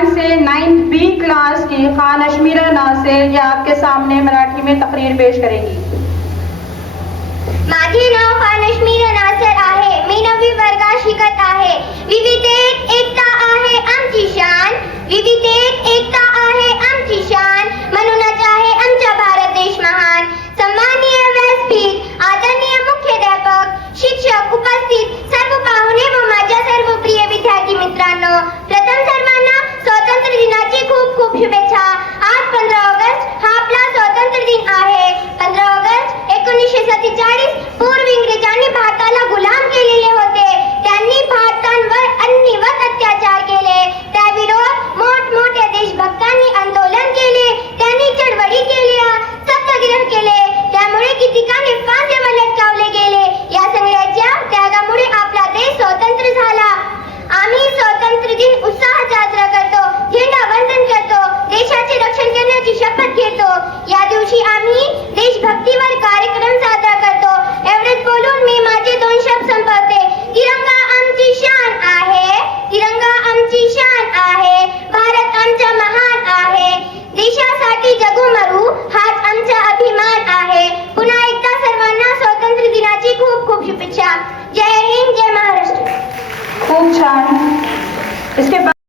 5 से 9th B class की खान अशमीरा नासिर ये आपके सामने मराठी में तकरीर पेश करेंगी। माझे नाव खान अशमीरा नासिर आहे। मी 9वी वर्गात शिकत आहे। विविधतेत एकता आहे आमची शान, विविधतेत एकता आहे आमची शान, म्हणूनच आहे आमचा भारत देश महान। सन्माननीय व्यासपीठ, आदरणीय मुख्याध्यापक, शिक्षक, उपस्थित सर्व पाहुणे व माझ्या सर्व प्रिय विद्यार्थी मित्रांनो, प्रथम सर्वांना स्वातंत्र्य दिनाची खूप खूप शुभेच्छा। आज 15 ऑगस्ट हा आपला स्वातंत्र्य दिन आहे। 15 ऑगस्ट 1947 पूर्वी इंग्रजांनी भारताला गुलाम केलेले होते। त्यांनी भारतावर अन्यायी अत्याचार केले। त्याविरोधात मोठमोठ्या देशभक्तांनी आंदोलन केले, त्यांनी चळवळी केल्या, सत्याग्रह केले, त्यामुळे कितीकाने फाशीवर लटकावले गेले। या सगळ्याच्या त्यागामुळे आपला देश स्वतंत्र झाला। आम्ही स्वातंत्र्य दिन उत्साहात साजरा करतो, झेंडा वंदन करतो, देशाचे रक्षण करण्याची शपथ घेतो। या दिवशी आम्ही देशभक्तीवर कार्यक्रम साजरा करतो। एवढेच बोलून मी माझे 2 शब्द संपवते। तिरंगा आमची शान आहे, तिरंगा आमची शान आहे, भारत आमचा महान आहे, देशासाठी जगू मरू हाच आमचा अभिमान आहे। पुन्हा एकदा सर्वांना स्वातंत्र्य दिनाची खूप खूप शुभेच्छा। जय हिंद, जय महाराष्ट्र। खूब छान। इसके बाद